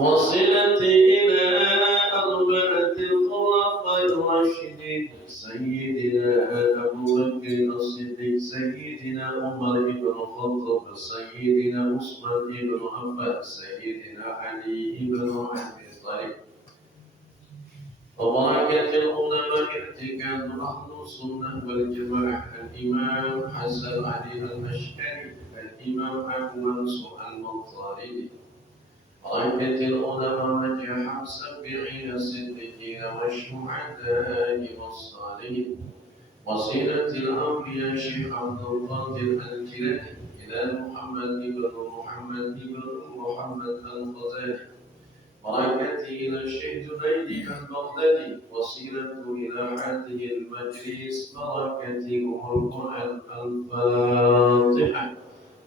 وصلت إلى أربعة الخلفاء الراشدين سيدنا أبو بكر الصديق سيدنا عمر بن الخطاب سيدنا عثمان بن عفان سيدنا علي بن أبي طالب وبركة العلماء ارتكاب أهل السنة والجماعة الإمام حسن علي الأشعري الإمام أبو منصور المنصاري بركة العلماء نجح 70 صديقين والشهداء والصالحين وصلة الأنبياء شيخ عبد القادر الجيلاني إلى محمد بن محمد الغزالي بركته إلى الشيخ جنيد البغدادي وصلة إلى هذه المجلس بركته القرآن الفاتحة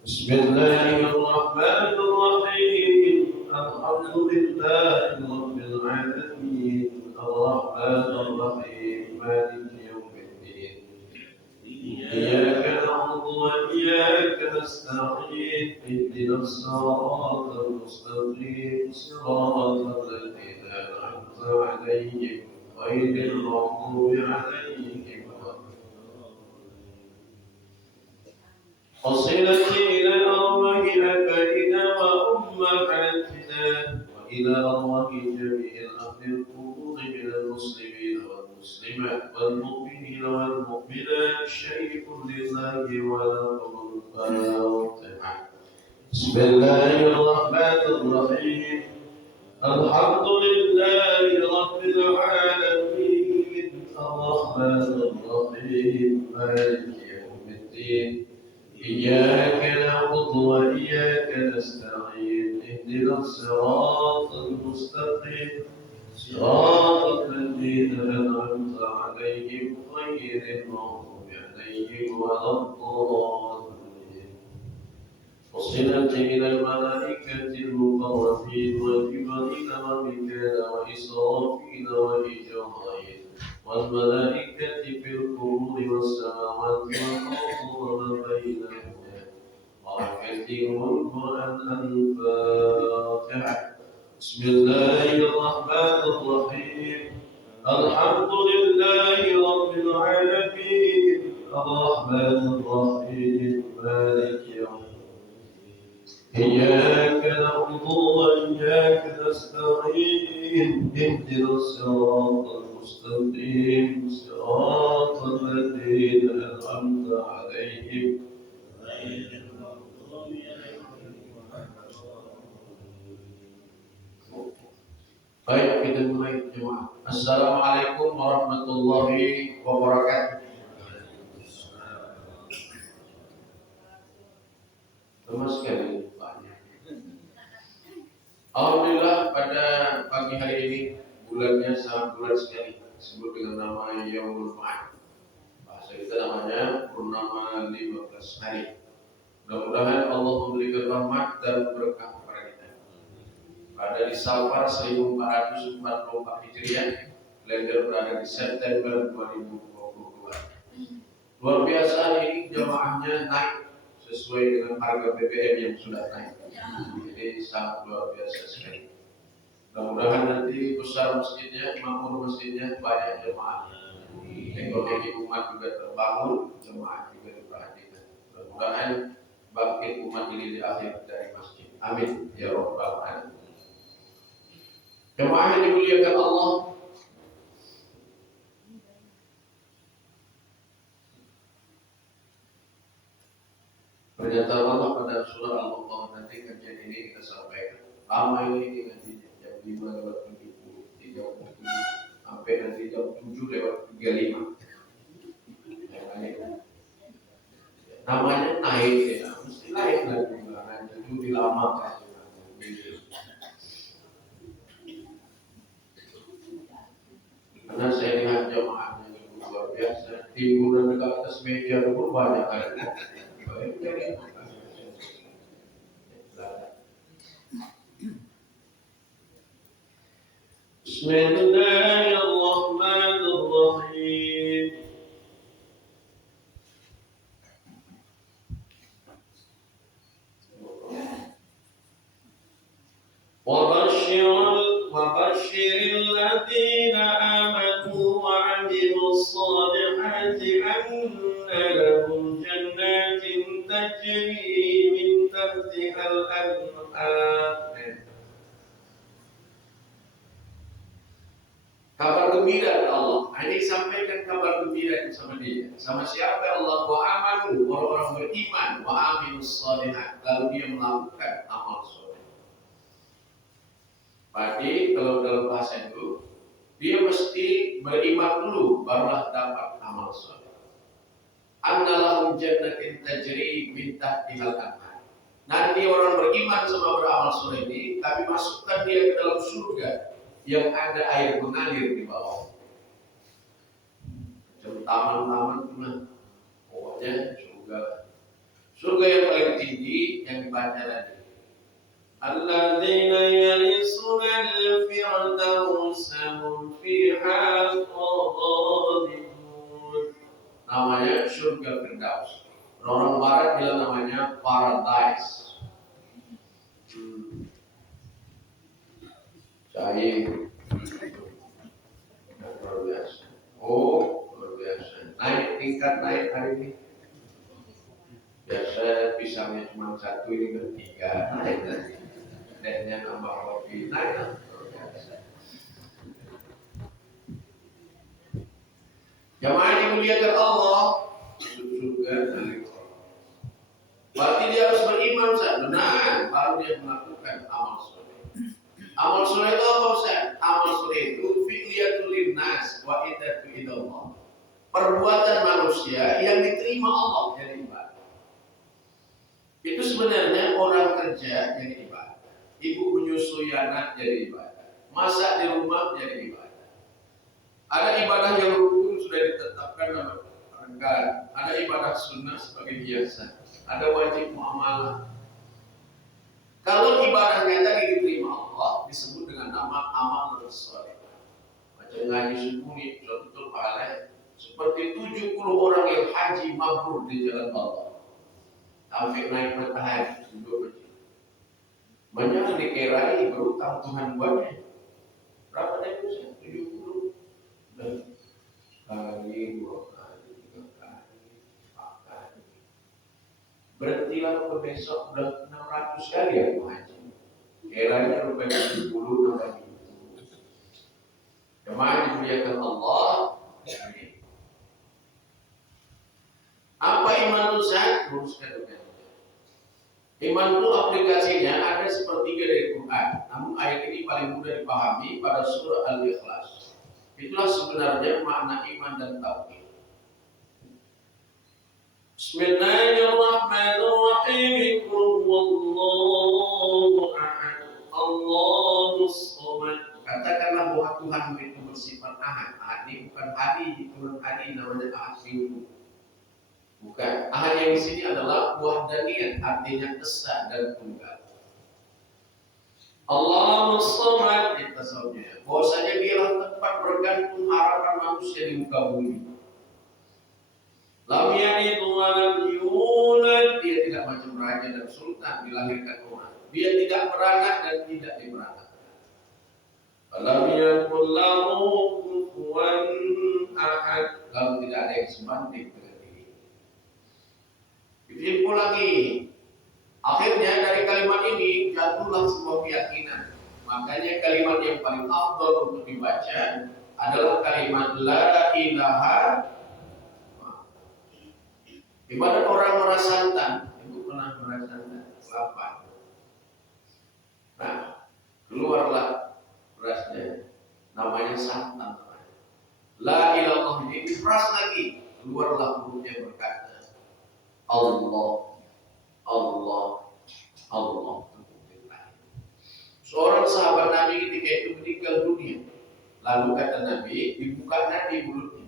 بسم الله الرحمن الرحيم الحمد لله رب العالمين الرحمن الرحيم مالك يوم الدين إياك نعبد وإياك نستعين اهدنا الصراط المستقيم صراط الذين أنعمت عليهم غير المغضوب عليهم وصلتي إلى أرواح آبائنا وأمهاتنا وإلى أرواح جميع أهل القبور من المسلمين والمسلمات والمؤمنين والمؤمنات شريك لله ولهم الفاتحة بسم الله الرحمن الرحيم الحمد لله رب العالمين الرحمن الرحيم مالك يوم الدين إياك نعبد وإياك نستعين اهدنا الصراط المستقيم صراط الذين أنعمت عليهم غير المغضوب عليهم ولا الضالين وصلت إلى الملائكة المقربين وجبريل وميكال وإسرافيل وإجرائيل والملائكة في القبور والسماوات والأرض وما بينهما بركتهم القرآن الفاتحة بسم الله الرحمن الرحيم الحمد لله رب العالمين الرحمن الرحيم مالك يوم إياك نعبد وإياك نستعين اهدنا الصراط المستقيم صراط الذين أنعمت عليهم غير المغضوب عليهم. Baik, kita mulai jemaah. Assalamualaikum warahmatullahi wabarakatuh. Terima sekali. Alhamdulillah pada pagi hari ini bulannya sangat bulan sekali disebut dengan nama Yaumul Ma'ad. Bahasa kita namanya purnama 15 hari. Mudah-mudahan Allah memberikan rahmat dan berkah kepada kita. Pada di Safar 1444 Hijriah, Lender berada di September 2022. Luar biasa ini jamaahnya naik sesuai dengan harga BBM yang sudah naik. Jadi sangat luar biasa sekali. Mudah-mudahan nanti besar masjidnya, makmur masjidnya, banyak jemaah. Ekonomi umat juga terbangun, jemaah juga diperhatikan. Mudah-mudahan bangkit umat ini di akhir dari masjid. Amin ya rabbal alamin. Jemaah yang dimuliakan Allah, pernyataan Allah pada surah Al-Baqarah nanti kajian ini kita sampaikan. Lama ini nanti jam 5:70, 37 sampai nanti jam 7:35. Namanya naik ya, mesti naik lagi bulan itu dilamakan. Karena saya lihat jamaahnya cukup luar biasa, timbunan ke atas meja pun banyak kali. Bismillahirrahmanirrahim. وبشر تجري من تحتها الأنهار. Kabar gembira Allah. Ini sampaikan kabar gembira sama dia. Sama siapa Allah? Wa amanu, orang-orang beriman, wa aminus shalihat, lalu dia melakukan amal soleh. Berarti kalau dalam bahasa itu dia mesti beriman dulu barulah dapat amal soleh. Annalahum jannatin tajri min tahtihal anhar. Nanti orang beriman sama beramal soleh ini, kami masukkan dia ke dalam surga yang ada air mengalir di bawah. Macam taman-taman pernah. Pokoknya surga yang paling tinggi yang dibaca tadi. Alladzina yarisuna al-firdausa hum fiha khalidun. Namanya surga Firdaus. Orang barat bilang namanya paradise. Cair. Luar biasa. Oh, luar biasa. Tingkat naik hari ini. Biasa pisangnya cuma satu, ini bertiga. Naik lagi. Tehnya nambah kopi. Naik lah. Luar biasa. Jamaah yang muliakan Allah, surga dari Allah. Berarti dia harus beriman, Ustaz. Benar, baru dia melakukan amal soleh. Amal soleh itu apa, Ustaz? Amal soleh itu fi'liyatul linnas wa idatu ilallah. Perbuatan manusia yang diterima Allah jadi ibadah. Itu sebenarnya orang kerja jadi ibadah. Ibu menyusui anak jadi ibadah. Masak di rumah jadi ibadah. Ada ibadah yang rukun sudah ditetapkan dalam rangkaian. Ada ibadah sunnah sebagai biasa. Ada wajib muamalah. Kalau ibadahnya tadi diterima Allah, disebut dengan nama amal soleh. Macam ngaji subuh ini, contoh pahala seperti 70 orang yang haji mabrur di jalan Allah. Sampai naik matahari, sungguh macam. Banyak dikerai berutang Tuhan buatnya. Berapa dia itu? 70. Dan sekali, 2 kali, 3 kali, 4 kali. Berhentilah ke besok udah 600 kali ya haji. Kiranya rupanya 70 tambah itu. Jemaah dimuliakan Allah. Apa iman itu Ustaz? Luruskan dengan iman itu aplikasinya ada sepertiga dari Quran. Namun ayat ini paling mudah dipahami pada surah Al-Ikhlas. Itulah sebenarnya makna iman dan tauhid. Bismillahirrahmanirrahim. Wallahu a'ad. Allahus samad. Katakanlah bahwa Tuhan itu bersifat ahad. Ahad ini bukan hari, turun hari namanya ahad minggu. Bukan. Ahad yang di sini adalah wahdaniyah, artinya esa dan tunggal. Allahus samad itu tasawufnya. Bahwasanya dialah tempat bergantung harapan manusia di muka bumi. Lam yalid wa lam yulad, dia tidak macam raja dan sultan dilahirkan orang. Dia tidak beranak dan tidak diberanakkan. Lam yakul lahu kufuwan ahad, lalu tidak ada yang sebanding dengan diri. Ditimpul lagi. Akhirnya dari kalimat ini jatuhlah sebuah keyakinan. Makanya kalimat yang paling afdal untuk dibaca adalah kalimat la ilaha. Ibarat orang merasa santan, ibu pernah merasa santan, lapar. Nah, keluarlah berasnya, namanya santan. La ilallah ini diperas lagi, keluarlah hurufnya berkata Allah, Allah, Allah. Seorang sahabat Nabi ketika itu meninggal dunia, lalu kata Nabi, dibuka di mulutnya.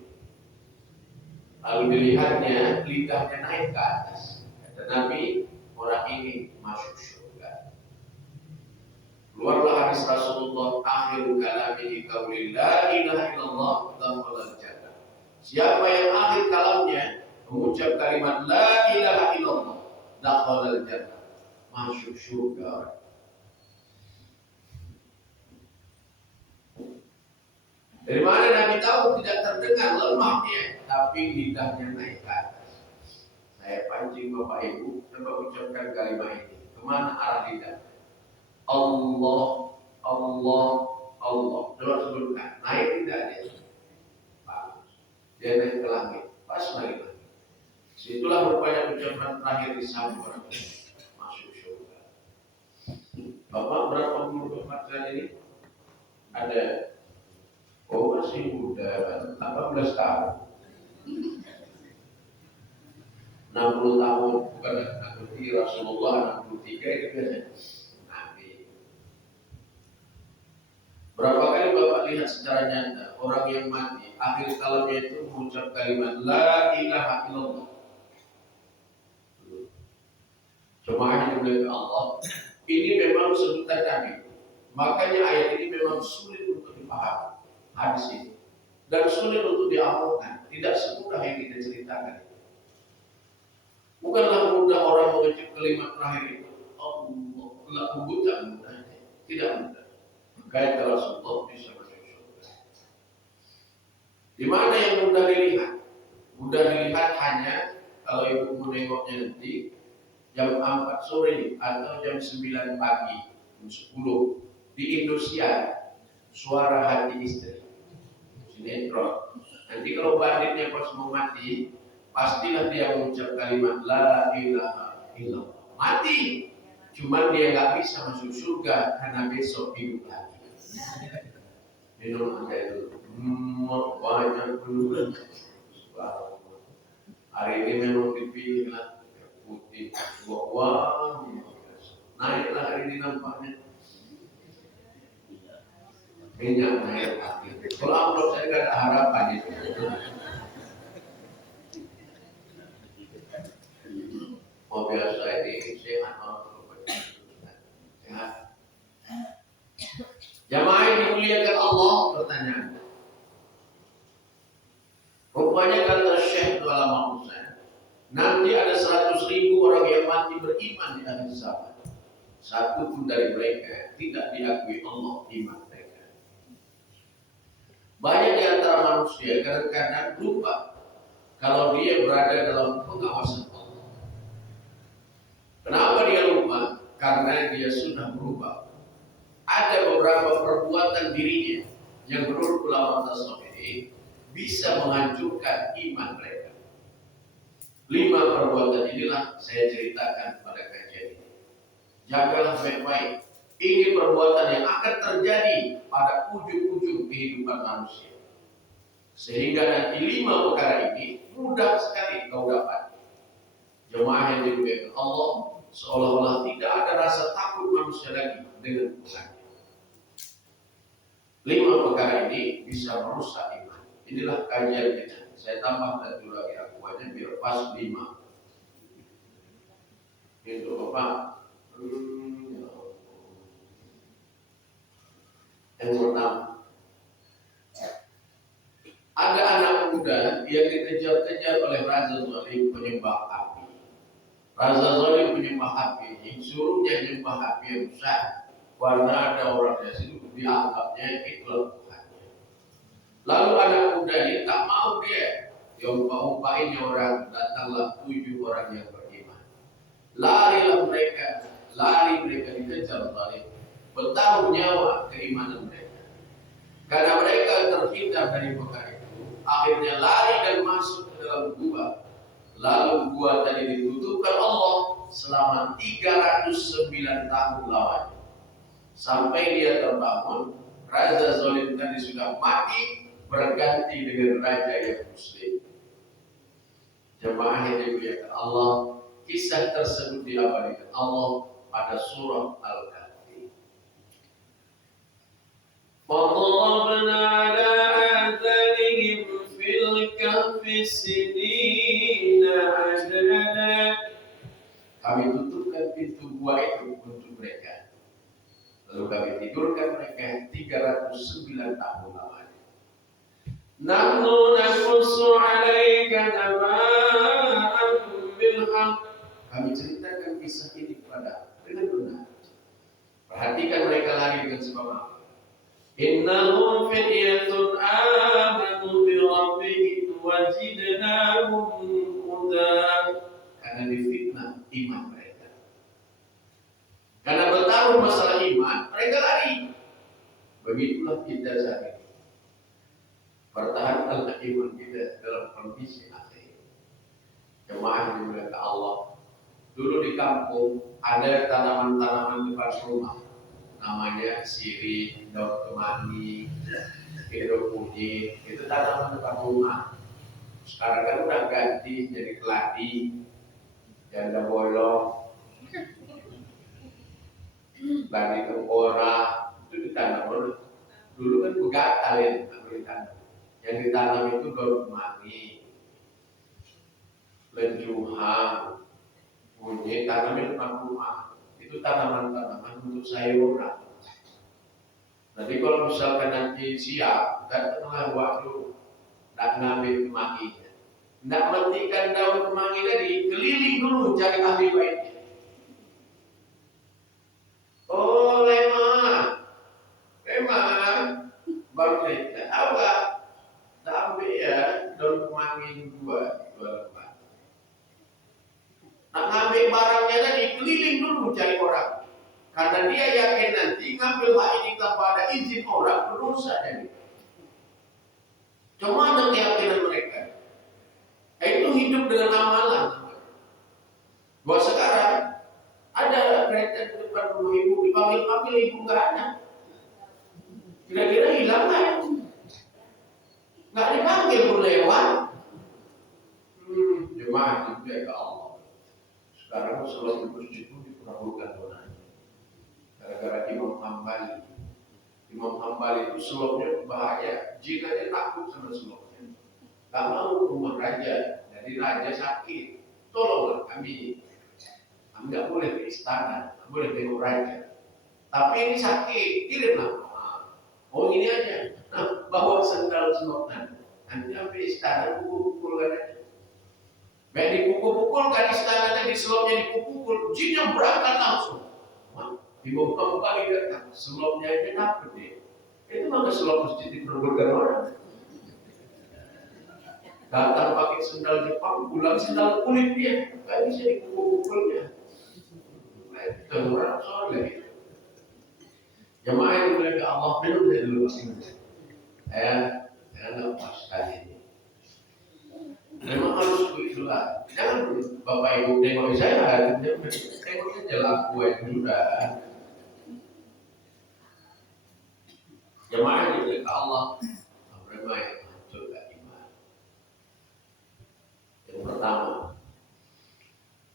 Lalu dilihatnya, lidahnya naik ke atas. Kata Nabi, orang ini masuk surga. Keluarlah hadis Rasulullah, akhiru kalamihi qauli la ilaha illallah dakhala al-jannah. Siapa yang akhir kalamnya mengucap kalimat la ilaha illallah dakhala al-jannah, masuk surga. Dari mana Nabi tahu? Tidak terdengar lemahnya, tapi lidahnya naik ke atas. Saya memancing Bapak Ibu, coba ucapkan kalimat ini. Kemana arah lidah? Allah, Allah, Allah. Coba sebutkan. Naik lidahnya. Bagus. Dia naik ke langit. Pas lagi. Itulah rupanya ucapan terakhir di sahur. Masuk surga. Bapak berapa umur Bapak saat ini? Ada. Oh, masih muda, 18 tahun. 60 tahun, bukan Nabi Rasulullah 63 itu biasanya Nabi. Berapa kali Bapak lihat secara nyata orang yang mati akhir kalamnya itu mengucap kalimat La ilaha illallah. Jemaah yang Allah, ini memang sebutan Nabi. Makanya ayat ini memang sulit untuk dipahami hadis ini dan sulit untuk diamalkan. Tidak semudah yang kita ceritakan. Bukanlah mudah orang mengucap kalimat terakhir itu. Allah, bukan mudahnya, tidak mudah. Makanya Rasulullah bisa masuk surga. Di mana yang mudah dilihat? Mudah dilihat hanya kalau ibu menengoknya nanti jam 4 sore atau jam 9 pagi, jam 10 di Indonesia, suara hati istri. Sinetron. Nanti kalau banditnya pas mau mati, pastilah dia mengucap kalimat La ilaha illallah. Mati. Cuman dia nggak bisa masuk surga karena besok hidup lagi. Minum aja itu. Banyak dulu. Hari ini memang dipilih lah putih. Wah, naiklah hari ini nampaknya. Minyak naik. Kalau amplop saya nggak ada harapan itu. Oh biasa ini sehat, sehat. Jamaah yang dimuliakan Allah, pertanyaan. Rupanya kata Syekh dalam maksudnya, nanti ada 100.000 orang yang mati beriman di akhir zaman. Satu pun dari mereka tidak diakui Allah iman mereka. Banyak di antara manusia kadang-kadang lupa kalau dia berada dalam pengawasan Allah. Kenapa dia lupa? Karena dia sudah berubah. Ada beberapa perbuatan dirinya yang menurut ulama tasawuf ini bisa menghancurkan iman mereka. 5 perbuatan inilah saya ceritakan pada kajian ini. Jagalah baik-baik. Ini perbuatan yang akan terjadi pada ujung-ujung kehidupan manusia. Sehingga nanti 5 perkara ini mudah sekali kau dapat. Jemaah yang dimuliakan Allah, seolah-olah tidak ada rasa takut manusia lagi dengan Tuhan. 5 perkara ini bisa merusak iman. Inilah kajian kita. Saya tambah satu lagi akuannya biar pas 5. Itu Bapak. Yang pertama, ada anak muda yang dikejar-kejar oleh Raja Zalim penyembah api. Raja Zalim penyembah api ini suruhnya menyembah api yang besar. Karena ada orang di situ dianggapnya itulah Tuhannya. Lalu anak muda ini tak mau dia. Diumpah-umpahinnya orang, datanglah 7 orang yang beriman. Lari mereka dikejar Zalim. Bertaruh nyawa keimanan mereka. Karena mereka terhindar dari perkara itu, akhirnya lari dan masuk ke dalam gua. Lalu gua tadi ditutupkan Allah selama 309 tahun lamanya. Sampai dia terbangun, Raja Zalim tadi sudah mati, berganti dengan raja yang muslim. Jemaah yang dimuliakan Allah, kisah tersebut diabadikan Allah pada surah Al-Kahfi. وَضَرَبْنَا عَلَى آذَانِهِمْ فِي الْكَهْفِ سِنِينَ عَدَدًا. Kami tutupkan pintu gua itu untuk mereka. Lalu kami tidurkan mereka 309 tahun lamanya. Nahnu naqussu 'alaika naba'ahum bil haqq. Kami ceritakan kisah ini kepada dengan benar. Perhatikan mereka lari dengan sebab apa? Innahum fityatun amanu bi rabbihim wajidnahum huda. karena difitnah iman mereka. Karena bertaruh masalah iman, mereka lari. Begitulah kita saat ini. Pertahankanlah iman kita dalam kondisi akhir. Jemaah dimuliakan Allah. Dulu di kampung ada tanaman-tanaman depan rumah, namanya sirih, daun kemangi, hidroponik. Itu tanaman depan rumah. Sekarang kan udah ganti jadi keladi, janda bolong, ladi tengkorak. Itu ditanam dulu. Dulu kan begatal ya, ditanam. Yang ditanam itu daun kemangi, lenjuhan, bunyi tanaman depan rumah. Itu tanaman-tanaman untuk sayuran. Nanti kalau misalkan nanti siap, datanglah waktu nak ngambil kemanginya. Nak matikan daun kemangi tadi, keliling dulu cari ahli baiknya. Oh, lemah, baru cerita. Tahu tak? Tak ambil ya daun kemangi dua lembar. Nak ngambil barangnya tadi, keliling dulu cari orang. Karena dia yakin nanti ngambil hak ini tanpa ada izin orang berdosa jadi. Cuma ada keyakinan mereka. Itu hidup dengan amalan. Bahwa sekarang ada kereta di depan rumah ibu, dipanggil-panggil ibu nggak ada. Kira-kira hilang nggak? Nggak dipanggil pun lewat. Jemaah juga ke Allah. Sekarang sholat di masjid itu diperlakukan donanya. Gara-gara Imam Hambali itu selopnya bahaya. Jika dia takut sama selopnya, tak mau rumah raja. Jadi raja sakit, tolonglah kami. Kami nggak boleh ke istana, nggak boleh tengok raja. Tapi ini sakit, kirimlah. Oh ini aja. Nah, bawa sendal selopnya. Nanti sampai istana pukul-pukulkan aja. Baik dipukul-pukulkan istana tadi selopnya dipukul, jinnya berangkat langsung. Imam Hambali datang, selopnya aja dapet dia. Itu maka selop masjid diperbolehkan orang. Datang pakai sendal Jepang, pulang sendal kulit dia. Gak bisa dipukul-pukulnya. Itu orang soleh. Jemaah yang dimuliakan Allah, minum dulu. Saya lepas kali ini. Memang harus begitu lah. Jangan bapak ibu tengok saya, tengoknya jelas gue sudah. Jemaah yang dimuliakan Allah, mereka yang hancurkan iman. Yang pertama,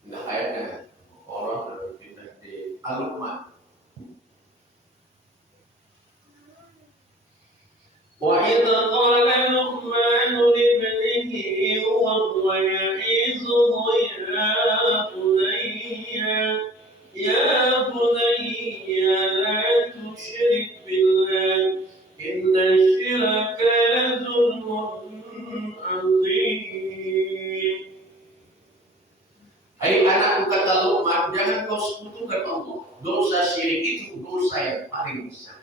nah ayatnya orang kita di Al-Luqman. وإذ قال لقمان لابنه وهو يعظه يا بني لا تشرك بالله إن الشرك لظلم عظيم. Hai anakku, kata Luqman, jangan kau sekutukan Allah. Dosa syirik itu dosa yang paling besar.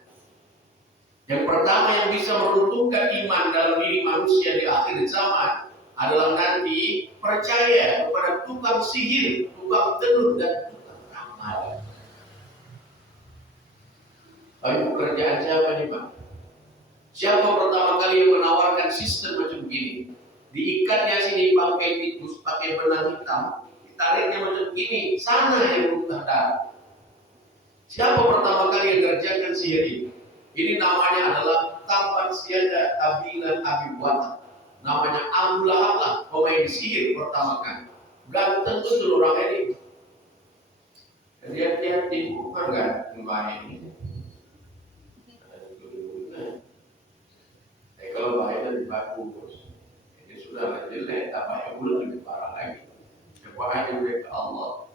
Yang pertama yang bisa meruntuhkan iman dalam diri manusia di akhir zaman adalah nanti percaya kepada tukang sihir, tukang tenun, dan tukang ramal. Tapi pekerjaan siapa nih Pak? Siapa pertama kali yang menawarkan sistem macam begini? Diikatnya sini pakai tikus, pakai benang hitam, ditariknya macam begini, sana yang muntah darah. Siapa pertama kali yang kerjakan sihir ini? Ini namanya adalah tampan siada kabilah Abi Buatan. Namanya Abu Lahab lah, pemain sihir pertama kali. Ganteng tuh seluruh orang ini. Hati-hati, bukan kan bahaya ini. Kalau bahaya dibaku bos. Ini sudah jelek, tambahnya pula lebih parah lagi. Bahaya ke Allah.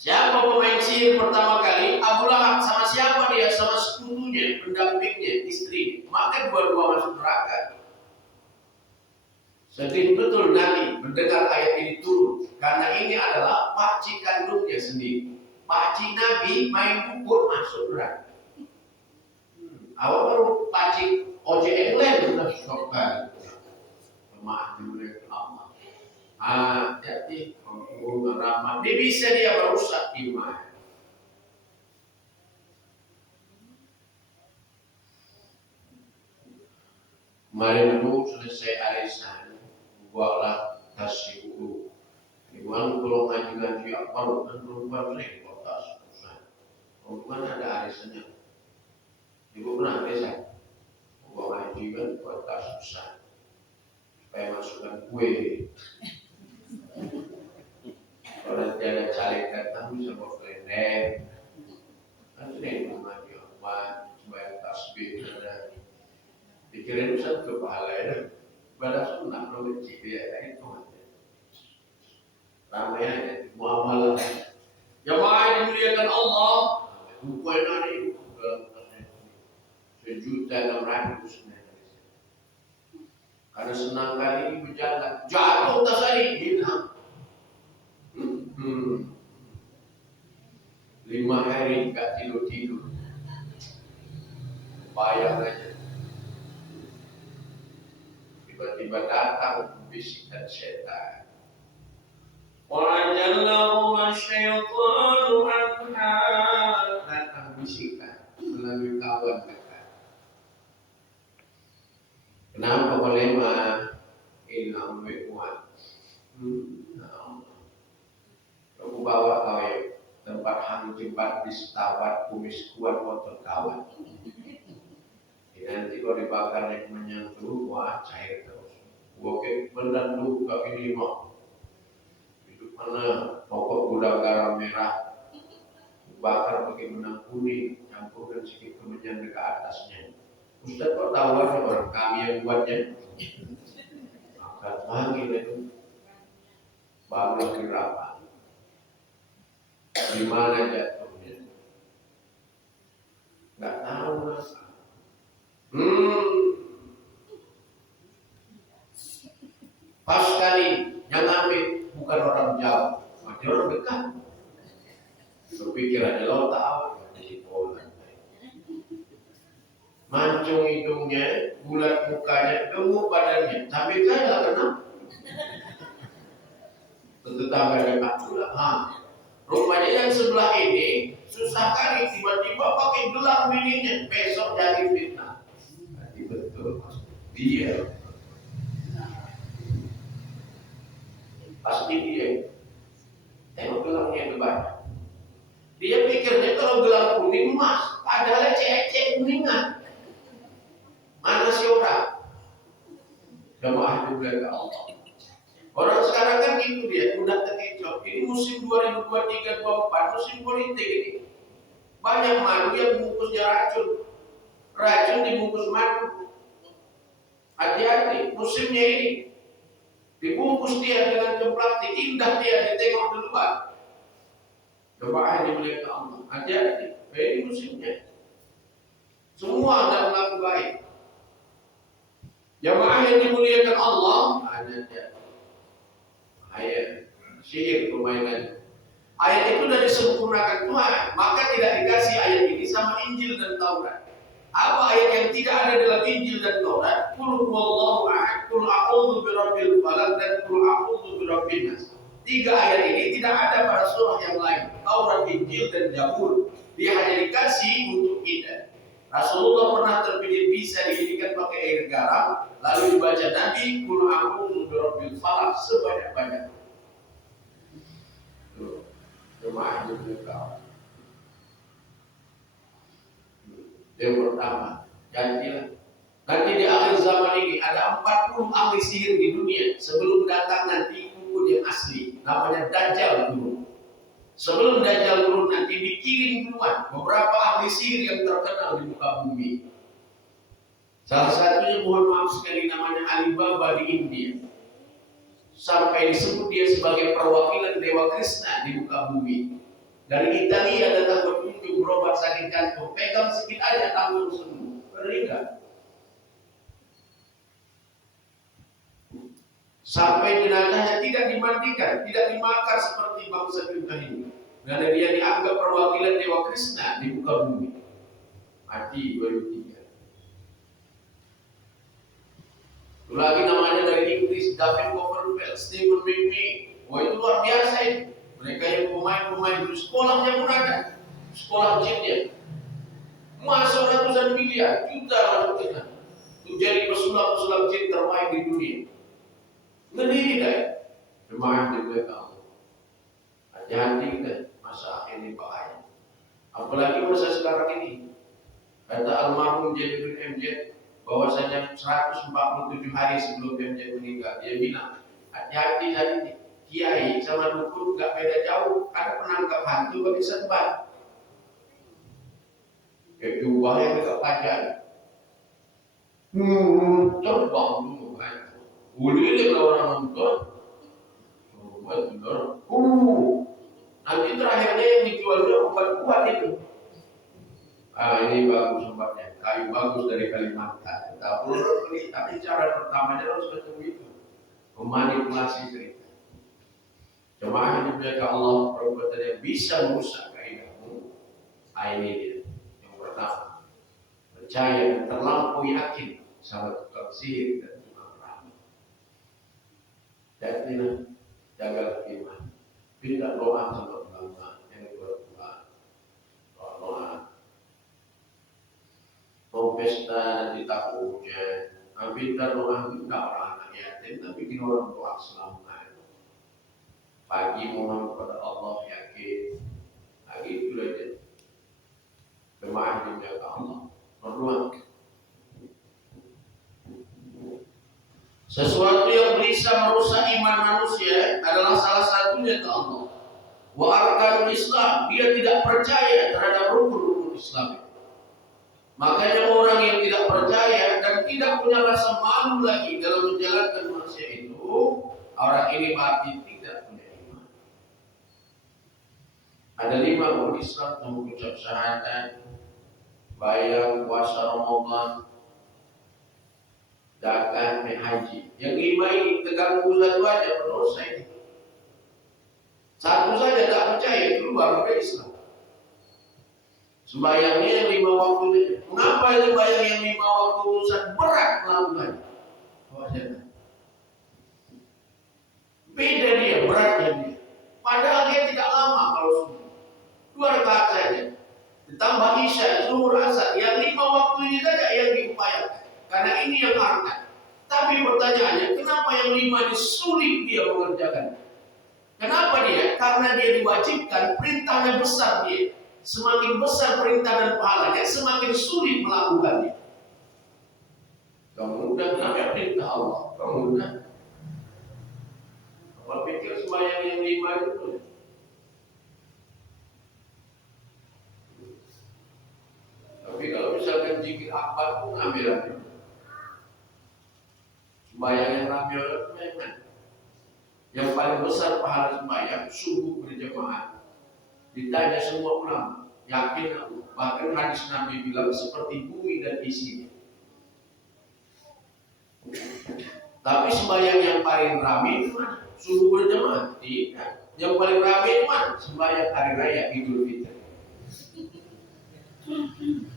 Siapa pemain sihir pertama kali? Abu Lahab. Sama siapa dia? Sama sekutunya, pendampingnya, istri. Maka dua-dua masuk neraka. Sedih betul Nabi mendengar ayat ini turun. Karena ini adalah pakcik kandungnya sendiri. Pakcik Nabi main pukul masuk neraka. Awal baru pakcik ojek England sudah stopkan. Lemah dulu Allah. Jadi ramah ini bisa dia merusak iman. Kemarin dulu selesai arisan, buatlah tas ibu. Iwan kalau ngaji apa dan perempuan repot tas susah. Perempuan ada arisannya. Ibu pernah arisan, buat ngaji kan buat tas susah. Supaya masukkan kue. Kalau nanti ada caleg datang bisa bawa kelendeng. Kan sering ngaji apa, supaya tasbih ada. Pikirin Ustaz ke pahala ya. Pada sunnah kalau kecil ya itu aja. Ramai aja muamalah. Jamaah yang dimuliakan Allah, bukan ada itu 1.600.000. Karena senang kali ini berjalan, jatuh tak tadi hilang. 5 hari enggak tidur. Bayang aja. Tiba-tiba datang bisikan setan. وَأَجَلَّهُمَا الشَّيْطَانُ عَنْهَا. Datang bisikan melalui kawan dekat. Kenapa kolema ilham kuat? Aku bawa kau tempat hang jembat di setawat kumis kuat motor kawan. Nanti kalau dibakarnya menyentuh, wah cair terus. Oke, mendandu ke ini mau. Itu mana pokok gula garam merah, bakar pakai benang kuning, campurkan sedikit kemenyan ke atasnya. Ustaz kok tahu orang kami yang buatnya? Angkat lagi itu, baru berapa? Di mana jatuhnya? Nggak tahu mas. Pas sekali yang ambil bukan orang jauh, masih orang dekat. Berpikir aja lo tahu di Poland. Mancung hidungnya, bulat mukanya, gemuk badannya, tapi kaya kenapa? Tetangga dekat pula. Rupanya yang sebelah ini susah kali tiba-tiba pakai gelang bininya, besok jadi fitnah. Jadi betul dia. Pasti dia. Tengok gelangnya itu banyak. Dia pikirnya kalau gelang kuning emas, padahal cek kuningan. Mana sih orang? Jamaah juga ke Allah. Orang sekarang kan gitu dia, udah terkecoh. Ini musim 2023-2024, musim politik ini. Banyak madu yang bungkusnya racun. Racun dibungkus madu. Hati-hati, musimnya ini. Dibungkus dia dengan cemplantik, indah dia ditengok duluan. Jemaah dimulai ke Allah. Hati-hati, ini musimnya. Semua anda melakukan baik. Jemaah yang dimuliakan Allah, ada ayat sihir permainan. Ayat itu sudah disempurnakan Tuhan, maka tidak dikasih ayat ini sama Injil dan Taurat. Apa ayat yang tidak ada dalam Injil dan Taurat? Qul huwallahu ahad, qul a'udzu birabbil falaq, dan qul a'udzu birabbin nas. 3 ayat ini tidak ada pada surah yang lain, Taurat, Injil dan Zabur. Dia hanya dikasih untuk kita. Rasulullah pernah terpilih bisa didirikan pakai air garam, lalu dibaca Nabi qul a'udzu birabbil falaq sebanyak-banyak. Jemaah juga. Yang pertama, janjilah. Nanti di akhir zaman ini ada 40 ahli sihir di dunia sebelum datang nanti dukun yang asli. Namanya Dajjal dulu. Sebelum Dajjal turun nanti dikirim duluan beberapa ahli sihir yang terkenal di muka bumi. Salah satunya mohon maaf sekali namanya Alibaba di India. Sampai disebut dia sebagai perwakilan Dewa Krishna di muka bumi. Dari Italia datang berkunjung berobat sakit jantung, pegang sedikit aja tangan sembuh, meninggal. Sampai jenazahnya tidak dimandikan, tidak dimakar seperti bangsa kita ini. Karena dia dianggap perwakilan Dewa Krishna di muka bumi. Mati 2003. Itu lagi namanya dari Inggris, David Copperfield, Stephen McMahon. Wah itu luar biasa ini. Mereka yang pemain-pemain di sekolahnya pun ada. Sekolah jinnya. Masuk ratusan miliar, juta masuknya. Itu jadi pesulap-pesulap jin terbaik di dunia. Ngeri kan? Jemaah di belakang. Hati-hati kita, masa ini bahaya. Apalagi masa sekarang ini. Kata almarhum J.B. MJ bahwasanya 147 hari sebelum MJ meninggal, dia bilang, hati-hati hari ini. Kiai sama dukun gak beda jauh, ada penangkap hantu bagi serban. Jubah yang dekat pajan. Terbang dulu kan. Boleh kalau orang nonton. Nanti terakhirnya yang dijualnya obat kuat itu. Ini bagus obatnya. Kayu bagus dari Kalimantan. Tak perlu beli, tapi cara pertamanya harus ketemu itu. Memanipulasi cerita. Jemaah yang dimuliakan Allah, perbuatan yang bisa merusak kaidahmu. Ini dia. Yang pertama, percaya dan terlampau yakin sama tukang sihir dan tukang ramal. Dan ini jaga iman. Minta doa sama ulama yang berdoa. Doa. Mau pesta di takutnya. Minta doa minta orang anak yatim, tapi bikin orang doa selama. Pagi mohon kepada Allah yakin. Lagi itu aja. Jemaah dimuliakan Allah. Berdoa. Sesuatu yang bisa merusak iman manusia adalah salah satunya ke Allah. Wa arkanul Islam, dia tidak percaya terhadap rukun-rukun Islam. Makanya orang yang tidak percaya dan tidak punya rasa malu lagi dalam menjalankan manusia itu, orang ini mati tidak punya iman. Ada 5 umat Islam yang mengucap syahadat, bayar puasa Ramadan, zakat, haji. Yang 5 ini terganggu satu aja berdosa ini. Satu saja tak percaya keluar dari Islam. Sembayangnya yang 5 waktu saja. Kenapa sembayang yang 5 waktu sangat berat melakukannya? Beda dia, beratnya dia. Padahal dia tidak lama kalau subuh. 2 rakaat saja. Ditambah isya, zuhur, asar. Yang 5 waktu ini saja yang diupayakan. Karena ini yang harkat. Tapi pertanyaannya, kenapa yang 5 ini sulit dia mengerjakan? Kenapa dia? Karena dia diwajibkan, perintahnya besar dia. Semakin besar perintah dan pahalanya, semakin sulit melakukannya. Kemudian ada perintah Allah. Kemudian apa pikir sembahyang yang 5 itu? Tapi kalau misalkan zikir apa pun ambilannya. Sembahyang yang rame memang. Yang paling besar pahala sembahyang subuh berjamaah. Ditanya semua ulama, yakin aku. Bahkan hadis Nabi bilang seperti bumi dan isinya. Tapi sembahyang yang paling ramai itu mana? Subuh berjamaah? Tidak. Yang paling ramai itu mana? Sembahyang hari raya Idul Fitri.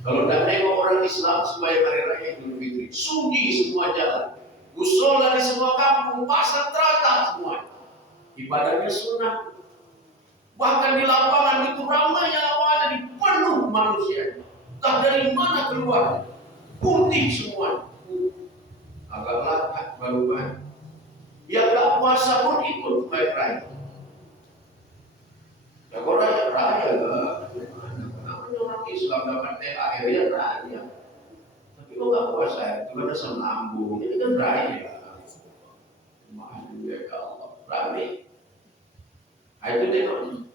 Kalau tidak tengok orang Islam sembahyang hari raya Idul Fitri, sunyi semua jalan, musola di semua kampung, pasar teratak semua. Ibadahnya sunnah. Bahkan di lapangan itu ramainya lapangan di penuh manusia. Entah dari mana keluar, putih semua. Agak lakat baru kan. Yang tak puasa pun ikut baik raya. Ya kok raya lah. Namanya orang Islam dapat THR ya raya. Tapi kok nggak puasa itu ada asam lambung. Ini kan raya. Maaf juga ya Allah. Rame. Itu tengok.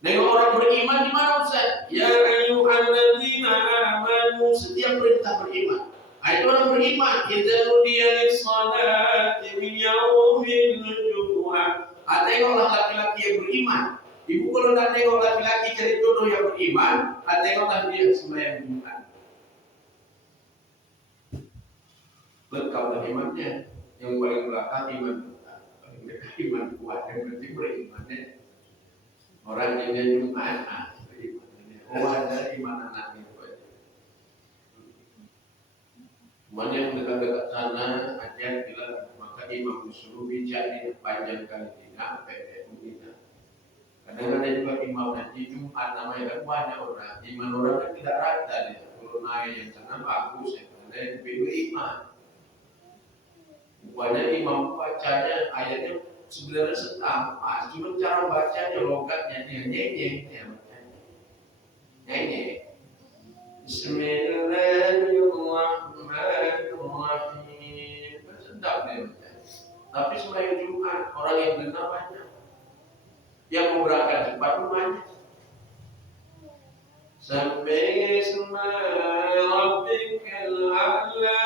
Nengok orang beriman di mana Ustaz? Ya ayyuhalladzina amanu, setiap perintah beriman. Itu orang beriman. Idza nudiya lis-salati min yaumil jumu'ah. Tengoklah laki-laki yang beriman. Ibu kalau tidak tengok laki-laki cari jodoh yang beriman, tengoklah dia sembahyang Jumat. Lengkaplah imannya. Yang paling belakang iman Jumat, paling dekat iman kuat yang berarti berimannya. Orang yang Jumat, berimannya. Oh ada iman anak itu aja. Mana yang dekat-dekat sana ajar bilang maka imam disuruh bicara panjang kali tidak pendek tidak. Kadang-kadang juga imam nanti Jumat namanya kan banyak orang, iman orang kan tidak rata dia. Kalau naik yang sana bagus ya, karena yang lebih imam. Bukannya imam bacanya ayatnya sebenarnya sama, cuma cara bacanya logatnya dia nyenyek dia bacanya. Nyenyek. Bismillahirrahmanirrahim. Sedap dia bacanya. Tapi sembahyang Jumat orang yang dengar banyak. Yang mau berangkat cepat pun banyak. Sampai isma rabbikal a'la.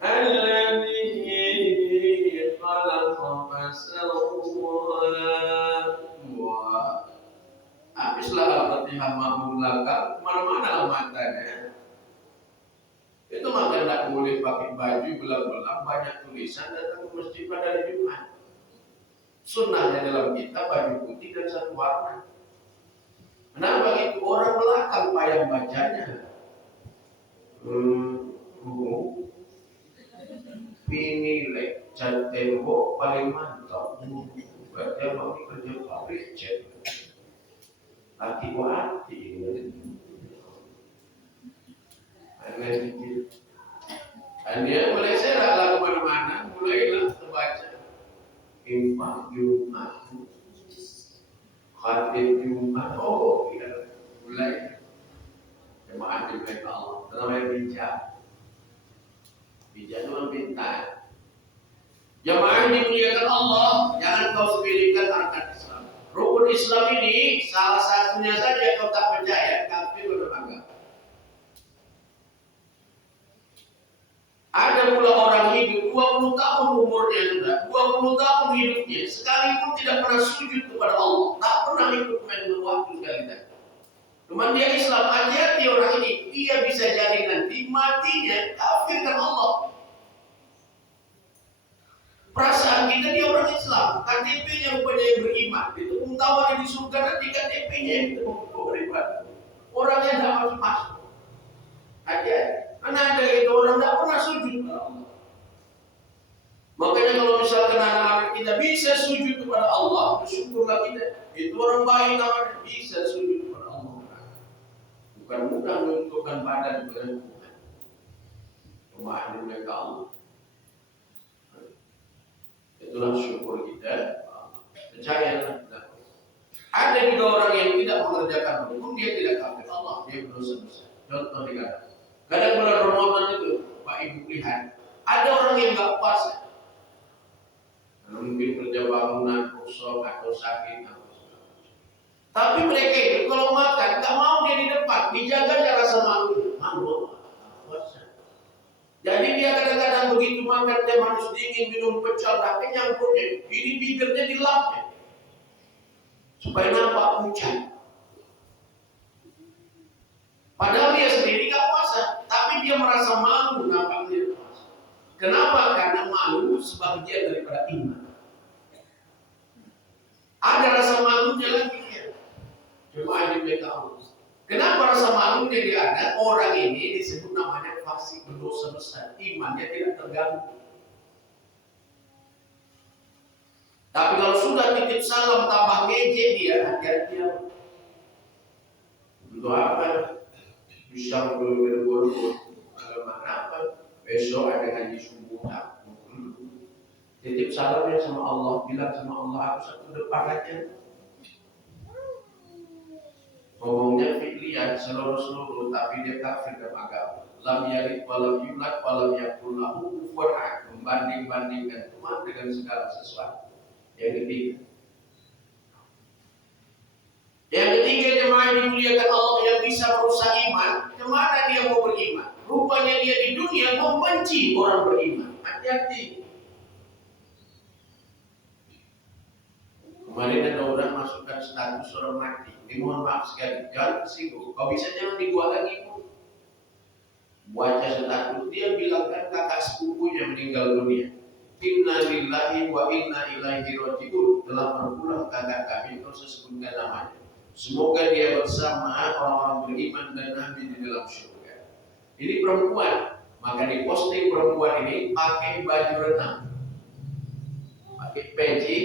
Alladhi khalaqa fasawwa. Habislah Al-Fatihah makmum belakang, kemana-mana lah matanya. Itu maka tidak boleh pakai baju belang-belang banyak tulisan datang ke masjid pada hari Jumat. Sunnahnya dalam kita baju putih dan satu warna. Kenapa itu orang belakang payah bacanya? Pinilai cat tembok paling mantap. Berarti mau kerja pabrik cat. Laki hati. Dan dia mulai serahlah kemana-mana, mulailah terbaca. Infak Jumat, khatib Jumat, oh iya, mulai jemaah di bait Allah. Namanya bijak. Bijak itu pintar. Jemaah yang dimuliakan Allah, jangan kau sepelekan arkan Islam. Rukun Islam ini salah satunya saja kau tak percaya, kafir beragama. Ada pula orang hidup 20 tahun umurnya sudah, 20 tahun hidupnya, sekalipun tidak pernah sujud kepada Allah, tak pernah ikut main waktu sekali dah. Cuman dia Islam, hati-hati orang ini, dia bisa jadi nanti matinya kafir dengan Allah. Perasaan kita dia orang Islam, KTP-nya rupanya yang beriman, itu pengetahuan di surga nanti KTP-nya itu beriman. Orangnya tidak masuk. Hati-hati. Karena ada itu orang tidak pernah sujud kepada Allah. Makanya kalau misalkan anak-anak kita bisa sujud kepada Allah, bersyukurlah kita. Itu orang baik namanya bisa sujud kepada Allah. Bukan mudah menentukan badan kepada Tuhan. Pemahaman mereka Allah. Itulah syukur kita. Percayalah. Ada juga orang yang tidak mengerjakan hukum, dia tidak kafir Allah, dia berdosa besar. Contoh dikatakan. Kadang bulan Ramadan itu, Pak Ibu lihat, ada orang yang nggak puasa. Mungkin kerja bangunan, kosong atau sakit atau segala macam. Tapi mereka itu kalau makan nggak mau dia di depan, dijaga jarak rasa malu, puasa. Jadi dia kadang-kadang begitu makan teh manis dingin, minum pecel, tak kenyang perutnya, ini bibirnya dilapnya supaya nampak pucat. Padahal dia sendiri nggak puasa, tapi dia merasa malu nampak dia puasa. Kenapa? Karena malu sebagian daripada iman. Ada rasa malunya lagi dia. Coba diberitahu. Kenapa rasa malunya dia ada? Orang ini disebut namanya fasik, berdosa besar, imannya tidak terganggu. Tapi kalau sudah titip salam tambah ngejek dia, hati-hati dia. Untuk apa? Bisa buru-buru kalau apa besok ada ngaji subuh titip salamnya sama Allah, bilang sama Allah aku satu depan aja. Ngomongnya fi'liyah seluruh tapi dia kafir dalam agama. Lam yalid walam yulad walam yakul lahu kufuwan ahad. Membanding-bandingkan Tuhan dengan segala sesuatu. Yang ketiga. Yang ketiga jemaah dimuliakan Allah yang bisa merusak iman, kemana dia mau beriman? Rupanya dia di dunia membenci orang beriman. Hati-hati. Kemarin ada orang masukkan status orang mati. Ini mohon maaf sekali, jangan tersinggung. Kalau bisa jangan dibuat lagi. Baca status dia bilangkan kakak sepupunya meninggal dunia. Inna lillahi wa inna ilaihi raji'un. Telah berpulang kakak kami, terus sebutkan namanya. Semoga dia bersama orang-orang beriman dan Nabi di dalam surga. Ini perempuan, maka diposting perempuan ini pakai baju renang, pakai peci,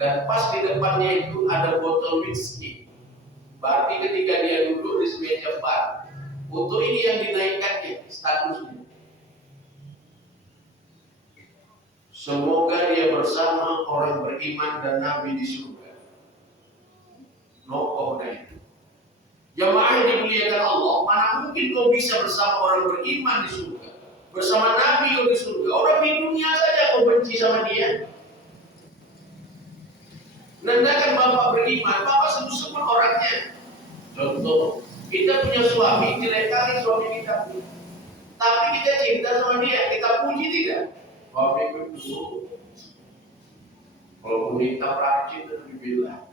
dan pas di depannya itu ada botol whisky. Berarti ketika dia duduk di meja bar, foto ini yang dinaikkannya statusnya. Semoga dia bersama orang beriman dan Nabi di surga. No comment. Jamaah yang dimuliakan Allah, mana mungkin kau bisa bersama orang beriman di surga, bersama Nabi kau di surga. Orang di dunia saja kau benci sama dia. Nandakan bapak beriman, bapak sebut-sebut orangnya. Contoh, kita punya suami, jelek kali suami kita, tapi kita cinta sama dia, kita puji tidak? Suami itu, kalau kita rajin lebih bilang.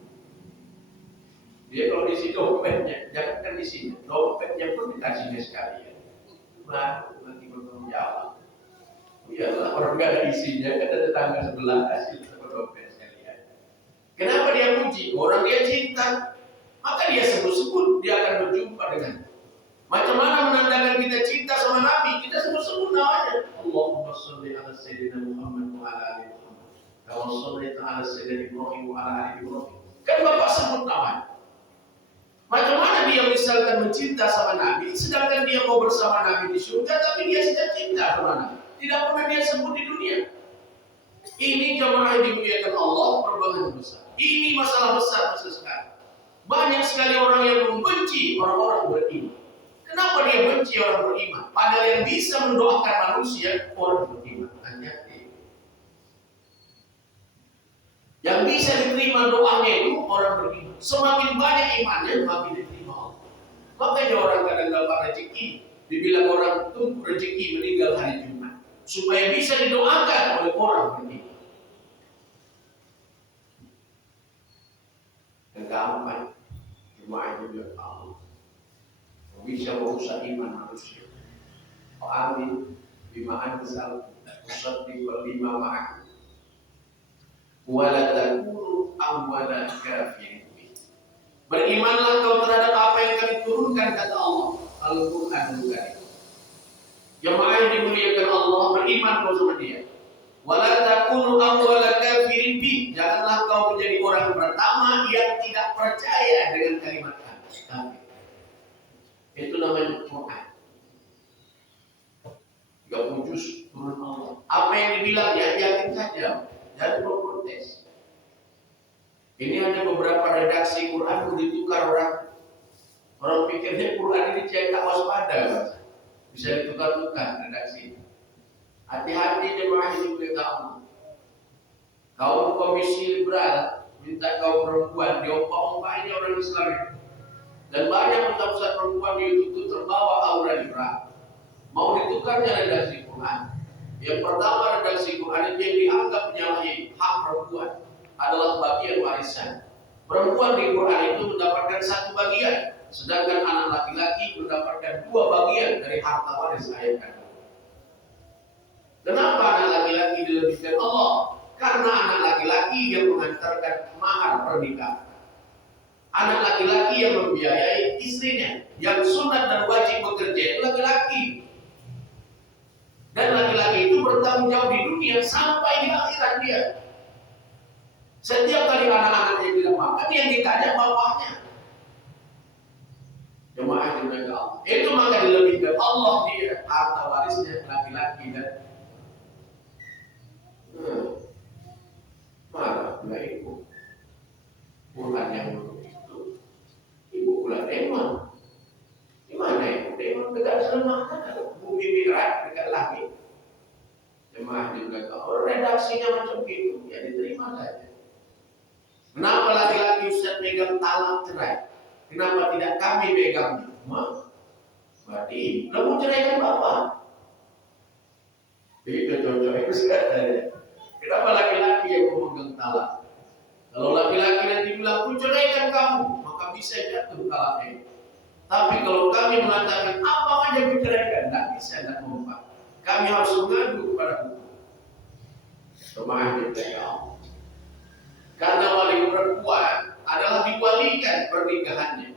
Dia kalau isi dompetnya, jangan kan di sini, dompetnya pun dikasihnya sekalian. Nah, nanti bertanggung jawab. Iyalah, orang nggak ada isinya, kan ada tetangga sebelah kasih dompet sekalian. Kenapa dia puji? Orang dia cinta, maka dia sebut-sebut, dia akan berjumpa dengan. Macam mana menandakan kita cinta sama Nabi? Kita sebut-sebut namanya. Allahumma sholli ala sayyidina Muhammad wa ala ali Muhammad. Kama shallaita ala sayyidina Ibrahim wa ala ali Ibrahim. Kan Bapak sebut namanya. Macam mana dia misalkan mencinta sama Nabi, sedangkan dia mau bersama Nabi di surga, tapi dia tidak cinta sama Nabi. Tidak pernah dia sebut di dunia. Ini jamaah yang dimuliakan Allah, perubahan besar. Ini masalah besar sekarang. Banyak sekali orang yang membenci orang-orang beriman. Kenapa dia benci orang beriman? Padahal yang bisa mendoakan manusia orang beriman. Hanya dia. Yang bisa diterima doanya itu orang beriman. Semakin banyak imannya, makin diterima Allah. Makanya orang kadang dapat rezeki, dibilang orang tunggu rezeki meninggal hari Jumat, supaya bisa didoakan oleh orang beriman. Dan gampang, cuma juga Allah bisa merusak iman manusia. Amin. Bima anzal usaddiq wal bima ma'ak. Wala takunu awwala kafirin. Berimanlah kau terhadap apa yang kami turunkan, kata Allah, Al-Quranul Karim. Jemaah yang dimuliakan Allah, beriman kau sama dia. Wala takunu awwala kafirin bi. Janganlah kau menjadi orang pertama yang tidak percaya dengan kalimat kafir. Itu namanya Quran. 30 juz turun Allah. Apa yang dibilang ya yakin saja, jangan berprotes. Ini ada beberapa redaksi Quran ditukar orang. Orang pikirnya Quran ini cetak waspada, bisa ditukar-tukar redaksi. Hati-hati jemaah ini boleh tahu. Kaum komisi liberal minta kaum perempuan diompa-ompainnya orang Islam. Dan banyak ustaz-ustaz perempuan di YouTube itu terbawa aura liberal. Mau ditukarnya redaksi Quran. Yang pertama redaksi Quran itu yang dianggap menyalahi hak perempuan adalah bagian warisan. Perempuan di Quran itu mendapatkan satu bagian, sedangkan anak laki-laki mendapatkan 2 bagian dari harta waris ayah kandung. Kenapa anak laki-laki dilebihkan Allah? Karena anak laki-laki yang mengantarkan mahar pernikahan. Anak laki-laki yang membiayai istrinya, yang sunat dan wajib bekerja itu laki-laki. Dan laki-laki itu bertanggung jawab di dunia sampai di akhirat dia. Setiap kali anak-anaknya bilang makan, yang ditanya bapaknya. Jemaah yang Allah. Itu maka dilebihkan Allah dia harta warisnya laki-laki dan marah pula ibu. Bukan yang itu. Ibu pula demon. Di mana ibu demon dekat selama bumi mirat dekat langit. Jemaah juga kalau redaksinya macam itu ya diterima saja. Kenapa laki-laki Ustaz pegang talak cerai? Kenapa tidak kami pegangnya? Berarti kamu ceraikan bapak. Itu cocok itu sekali. Kenapa laki-laki yang memegang talak? Kalau laki-laki nanti bilang aku ceraikan kamu, maka bisa jatuh talaknya. Tapi kalau kami mengatakan apa aja berceraikan, tidak bisa, tidak mempan. Kami harus mengadu kepada hukum. Jemaah yang Allah. Karena wali perempuan adalah adalah diwalikan pernikahannya.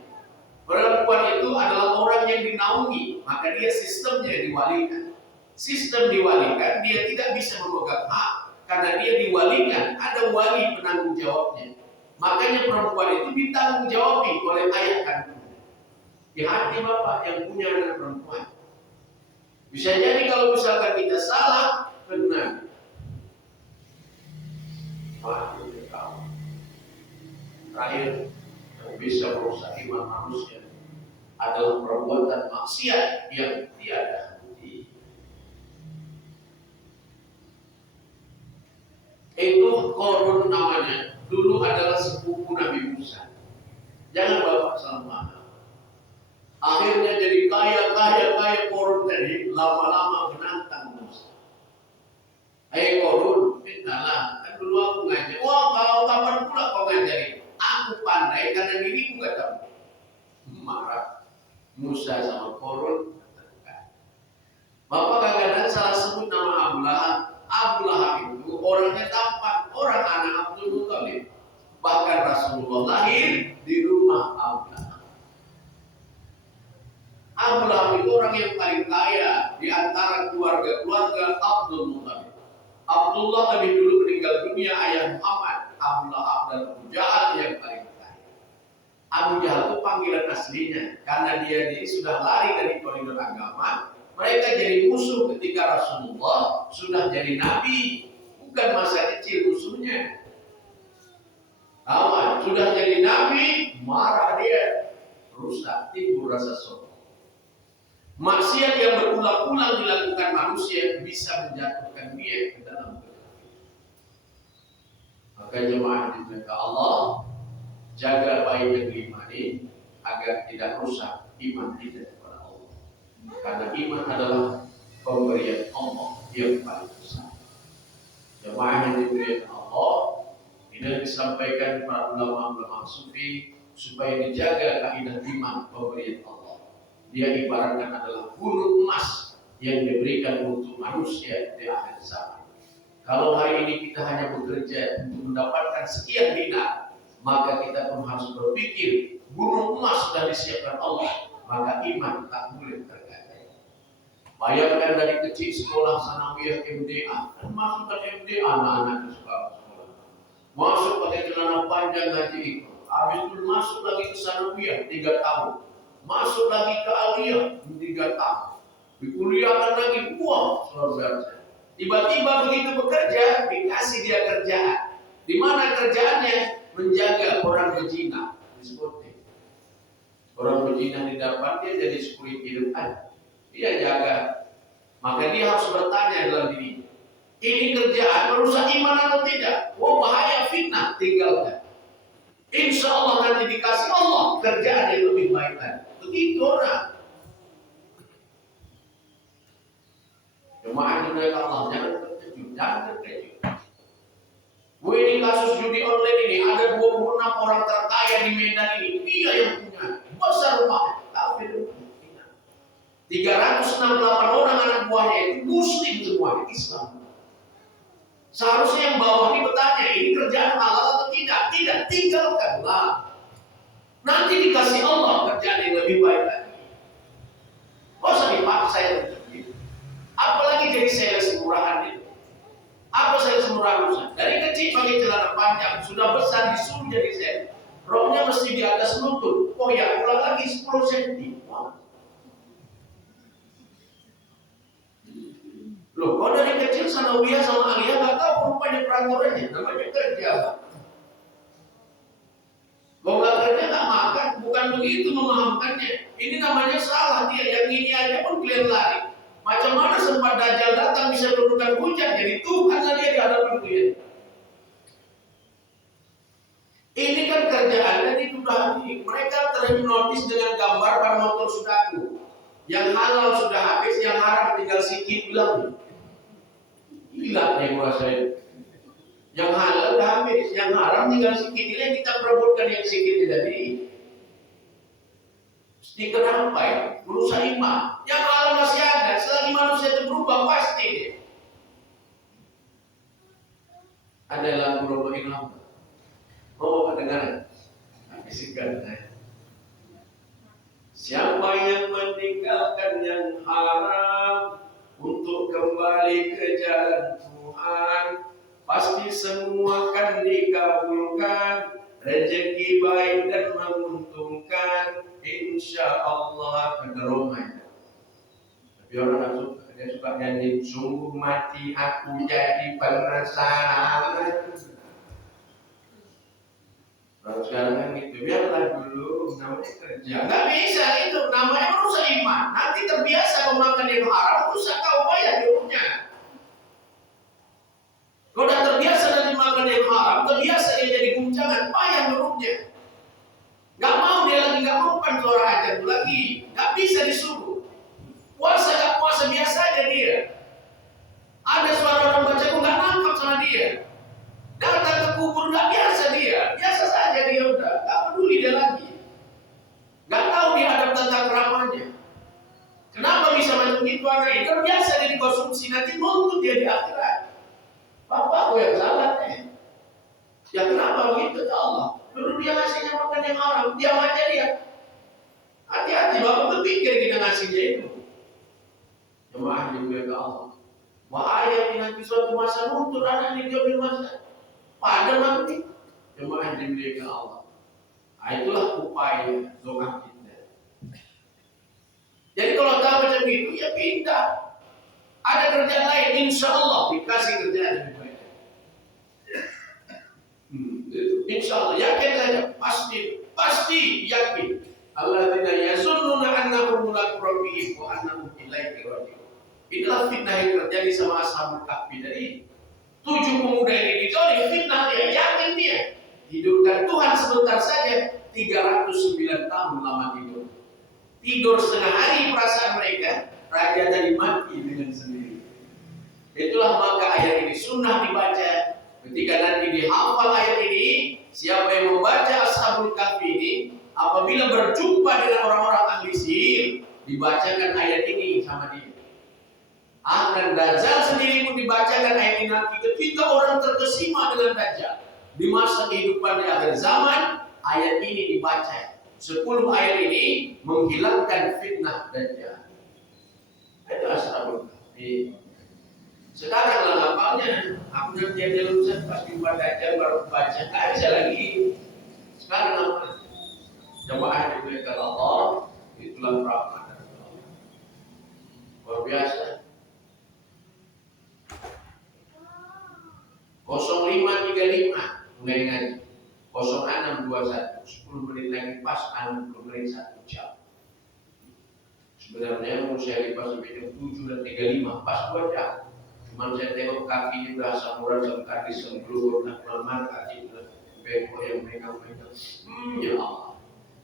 Perempuan itu adalah orang yang dinaungi, maka dia sistemnya diwalikan. Sistem diwalikan, dia tidak bisa memegang hak karena dia diwalikan, ada wali penanggung jawabnya. Makanya perempuan itu ditanggung jawabi oleh ayah kandungnya. Di hati bapak yang punya anak perempuan. Bisa jadi kalau misalkan kita salah, benar. Maaf, terakhir yang bisa merusak iman manusia adalah perbuatan maksiat yang tiada henti. Itu Korun namanya. Dulu adalah sepupu Nabi Musa. Jangan bapak salah. Akhirnya jadi kaya Korun tadi lama-lama menantang Musa. Hei Korun, mintalah. Kan dulu aku ngajar. Wah, kau kapan pula kau ngajarin? Aku pandai karena diriku kata. Marah Musa sama Korun. Bapak kadang-kadang salah sebut nama Abu Lahab. Abu Lahab itu orangnya tampan, orang anak Abdul Muthalib. Bahkan Rasulullah lahir di rumah Abu Lahab. Abu Lahab itu orang yang paling kaya di antara keluarga-keluarga Abdul Muthalib. Abdullah lebih dulu meninggal dunia ayah Muhammad. Abu Lahab dan Abu Jahal yang paling kaya. Abu Jahal itu panggilan aslinya karena dia sudah lari dari koridor agama. Mereka jadi musuh ketika Rasulullah sudah jadi nabi. Bukan masa kecil musuhnya. Aman, sudah jadi nabi, marah dia. Rusak, timbul rasa sombong. Maksiat yang berulang-ulang dilakukan manusia bisa menjatuhkan dia ke dalam kekafiran. Maka jemaah dijaga Allah, jaga baik yang diimani agar tidak rusak iman kita kepada Allah. Karena iman adalah pemberian Allah yang paling besar. Jemaah yang diberikan Allah ini disampaikan para ulama-ulama sufi supaya dijaga kaidah iman pemberian Allah. Dia ibaratkan adalah gunung emas yang diberikan untuk manusia di akhir zaman. Kalau hari ini kita hanya bekerja untuk mendapatkan sekian dinar, maka kita pun harus berpikir gunung emas sudah disiapkan Allah, maka iman tak boleh tergadai. Bayangkan dari kecil sekolah sanawiyah MDA, dan masukkan MDA anak-anak ke sekolah. Masuk pakai celana panjang haji itu, habis itu masuk lagi ke sanawiyah 3 tahun. Masuk lagi ke aliyah 3 tahun. Dikuliahkan lagi, wah, luar biasa. Tiba-tiba begitu bekerja, dikasih dia kerjaan. Di mana kerjaannya? Menjaga orang berzina. Diskotik. Orang berzina di depan dia jadi security depan. Dia jaga. Maka dia harus bertanya dalam dirinya. Ini kerjaan merusak iman atau tidak? Wah, bahaya, fitnah, tinggalkan. Insya Allah nanti dikasih Allah kerjaan yang lebih baik lagi. Begitu orang. Jemaah dimuliakan Allah, jangan terkejut. Ini kasus judi online ini ada 26 orang terkaya di Medan ini. Dia yang punya besar rumah. Tapi 368 orang anak buahnya itu Muslim semua, Islam. Seharusnya yang bawah ini bertanya, ini kerjaan halal atau tidak? Tidak, tinggalkanlah. Nanti dikasih Allah kerjaan yang lebih baik lagi. Gak usah dipaksa yang terjadi. Apalagi jadi sales murahan itu. Apa sales murahan Ustaz? Dari kecil pakai celana panjang, sudah besar disuruh jadi sales. Roknya mesti di atas lutut. Oh ya, ulang lagi 10 cm. Loh, kau dari kecil sanawiyah sama aliyah gak tahu rupanya peraturannya, namanya kerja. Kau gak kerja gak makan, bukan begitu memahamkannya. Ini namanya salah dia, yang ini aja pun kalian lari. Macam mana sempat Dajjal datang bisa menurunkan hujan, jadi Tuhan dia di hadapan dia. Ini kan kerjaannya ditudahkan. Mereka terhipnotis dengan gambar pada motor sudaku. Yang halal sudah habis, yang haram tinggal sikit bilang. Gila yang kuasai. Yang halal sudah habis, yang haram tinggal sikit. Ini yang kita perebutkan yang sikit tadi. Stiker apa ya? Merusak iman. Yang halal masih ada. Selagi manusia itu berubah pasti. Ada lagu Robo Ilham. Oh, kedengaran. Disingkatnya. Siapa yang meninggalkan yang haram untuk kembali ke jalan Tuhan, pasti semua akan dikabulkan, rezeki baik dan menguntungkan, insya Allah kederungan. Tapi orang suka, dia suka nyanyi, sungguh mati aku jadi penasaran. Kalau sekarang kan gitu, biarlah dulu namanya kerja. Gak bisa itu, namanya merusak iman. Nanti terbiasa memakan yang haram, rusak kau bayar hidupnya. Kalau udah terbiasa nanti makan yang haram, terbiasa dia jadi guncangan, payah hidupnya. Gak mau dia lagi, gak mau kan suara ajar lagi, gak bisa disuruh. Puasa gak puasa biasa aja dia. Ada suara orang baca, gak nangkap sama dia. Datang ke kubur gak biasa dia, biasa saja dia udah, gak peduli dia lagi, gak tahu dia ada tata keramanya. Kenapa bisa macam itu anak ini? Terbiasa dia dikonsumsi, nanti nuntut dia di akhirat. Bapak yang salah ya kenapa begitu ya Allah? Dulu dia ngasihnya makan yang haram, diam aja dia. Hati-hati bapak berpikir kita ngasihnya itu. Jemaah dimuliakan Allah. Bahaya ini nanti suatu masa nuntut anak ini dia masa. Pada nanti jemaah dimuliakan Allah. Nah, itulah upaya doa kita. Jadi kalau tahu macam itu ya pindah. Ada kerjaan lain, insya Allah dikasih kerjaan lebih baik. Insya Allah yakin saja, pasti yakin. Alladzina yazunnuna annahum mulaqu rabbihim wa annahum ilaihi raji'un. Inilah fitnah yang terjadi sama ashabul kahfi tadi. 7 pemuda ini dijodoh, fitnah dia, yakin dia. Tidurkan Tuhan sebentar saja, 309 tahun lama tidur. Tidur setengah hari perasaan mereka, raja tadi mati dengan sendiri. Itulah maka ayat ini sunnah dibaca. Ketika nanti dihafal ayat ini, siapa yang membaca ashabul kahfi ini, apabila berjumpa dengan orang-orang ahli sihir, dibacakan ayat ini sama dia. Dan Dajjal sendiri pun dibacakan ayat ini nanti ketika orang terkesima dengan Dajjal di masa kehidupan di akhir zaman, ayat ini dibaca. 10 ayat ini menghilangkan fitnah Dajjal. Itu ashabul kahfi. Sekarang lah ngapalnya, aku nanti ada lulusan pas jumpa Dajjal baru baca, nggak bisa lagi. Sekarang apa? Jemaah dimuliakan Allah, itulah rahmat Allah. Luar biasa. 0535 mulai ngaji. 0621 10 menit lagi pas 60 menit 1 jam. Sebenarnya mau saya lipas lebih jam 7 dan 35 pas 2 jam. Cuman saya tengok kakinya udah samuran sampai kaki semblur, nak lemah kaki bengkok yang megang-megang. Ya Allah.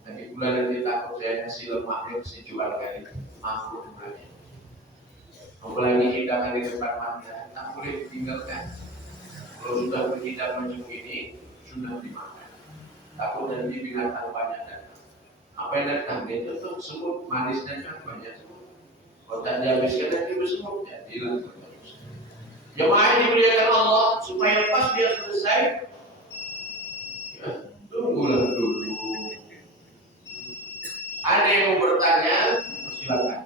Nanti bulan nanti takut saya kasih lemaknya kasih jual kali. Mampu dengannya. Apalagi hidangan di depan mata, tak boleh ditinggalkan. Kalau sudah berhidangan macam ini, sudah dimakan. Takut nanti binatang banyak datang. Apa yang datang? Dia tutup semut, manis dan banyak semut. Kalau tak dihabiskan nanti bersemut, ya hilang. Jemaah dimuliakan Allah, supaya pas dia selesai, ya, tunggulah dulu. Ada yang mau bertanya, silakan.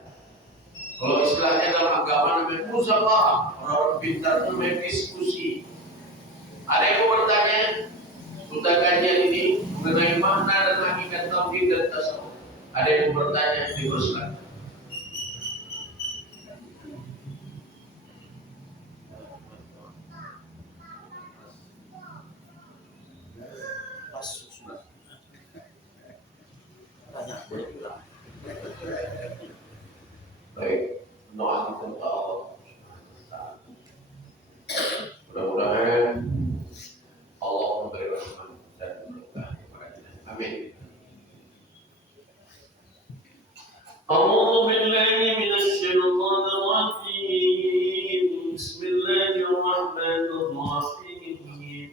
Kalau istilahnya dalam agama namanya muzakarah, orang pintar itu main diskusi. Ada yang mau bertanya, sudah kajian ini mengenai makna dan hakikat tauhid dan tasawuf. Ada yang mau bertanya, dipersilakan. Baik, doa kita untuk Allah. Mudah-mudahan Allah memberi rahmat dan berkah kepadanya. Amin. أعوذ بالله من الشيطان الرجيم بسم الله الرحمن الرحيم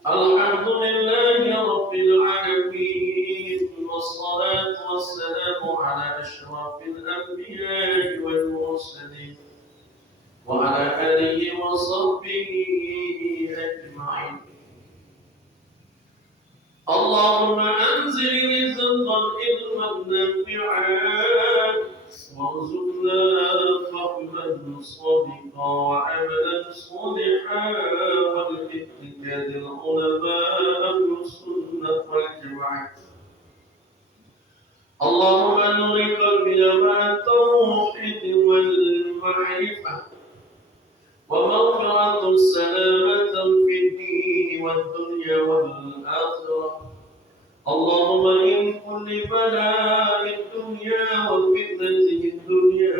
الحمد لله رب العالمين والصلاة والسلام على أشرف الأنبياء والمرسلين وعلى آله وصحبه أجمعين. اللهم أنزل رزقا علما نافعا وارزقنا فهما صادقا وعملا صالحا والاعتقاد العلماء أهل السنة والجماعة. اللهم نور قلبنا مع التوحيد والمعرفة ومغفرة سلامة في الدين والدنيا والآخرة. اللهم من كل بلاء الدنيا وفتنة الدنيا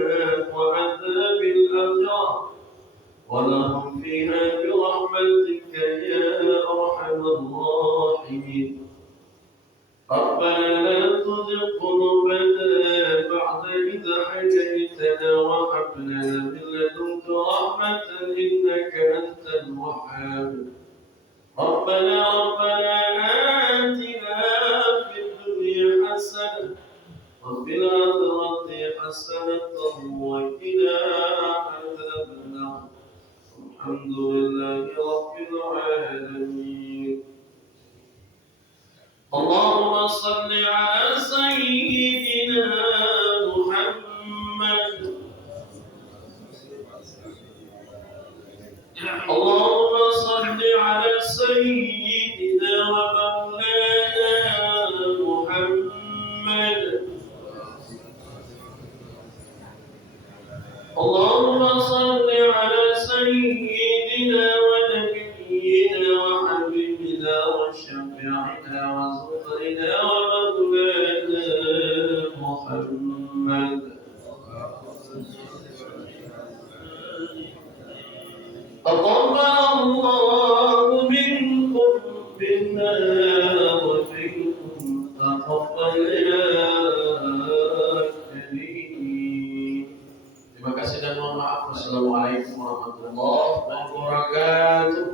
وعذاب الآخرة ولهم فيها برحمتك يا أرحم الراحمين. ربنا لا تزغ قلوبنا بعد إذ هديتنا وهب لنا من لدنك رحمة إنك أنت الوهاب. ربنا آتنا في الدنيا حسنة وفي الآخرة حسنة وقنا عذاب النار. الحمد لله رب العالمين. اللهم صل على سيدنا محمد. اللهم صل على سيدنا ومولانا محمد. اللهم صل على سيدنا ونبينا وحبيبنا وشفيعنا وزهرنا ومولانا محمد. تقبل الله منكم منا ومنكم تقبل يا كريم. Terima kasih dan mohon maaf. Wassalamualaikum warahmatullahi wabarakatuh.